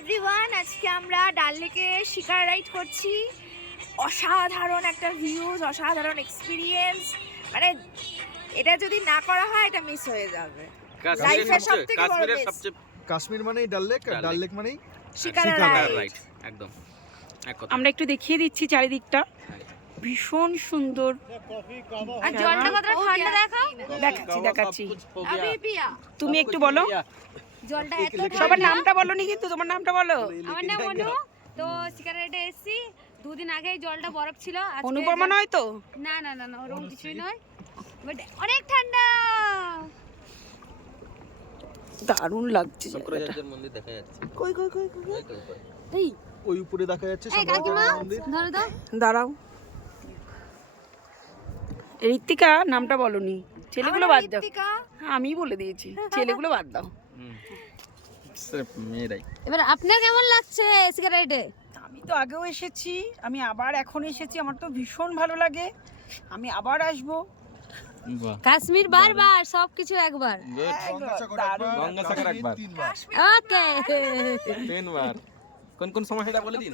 Everyone, আজকে আমরা ডাল লেকে শিকার রাইড করছি। অসাধারণ একটা ভিউজ, অসাধারণ এক্সপিরিয়েন্স। মানে এটা যদি না করা হয় এটা মিস হয়ে যাবে। লাইফের সবথেকে বড় বেস্ট। কাশ্মীর মানেই ডাল লেক, আর ডাল লেক মানেই শিকার রাইড। একদম এক কথা। আমরা একটু দেখিয়ে দিচ্ছি চারিদিকটা, ভীষণ সুন্দর। আর জলটা কতটা ঠান্ডা দেখাও। দেখাচ্ছি। আবে পিয়া, তুমি একটু বলো, জলটা এত সবার নামটা বলোনি কিন্তু, তোমার নামটা বলো। আমার নাম অনু। তো শিকার রাইডে এসেছি, দুদিন আগে জলটা বরফ ছিল। অনুপমা নয় তো? না না না না, ওরকম কিছুই নয়, বাট অনেক ঠান্ডা। দারুণ লাগছে। শঙ্করাচার্যের মন্দির দেখা যাচ্ছে। কই কই কই কই? এই ওই উপরে দেখা যাচ্ছে এই কাকিমা মন্দির। ধরো দাও। দাঁড়াও, ঋত্বিকা নামটা বলোনি, ছেলেগুলো বাদ দাও। আমি বলে দিয়েছি, ছেলেগুলো বাদ দাও। সির্ফ মেয়েরাই। এবার আপনার কেমন লাগছে শিকার রাইডে? আমি তো আগেও এসেছি, আমি আবার এখন এসেছি, আমার তো ভীষণ ভালো লাগে, আমি আবার আসবো। বাহ, কাশ্মীর বারবার, সবকিছু একবার। গঙ্গাসাগর একবার, ওকে। 3 বার। কোন কোন সময় সেটা বলে দিন।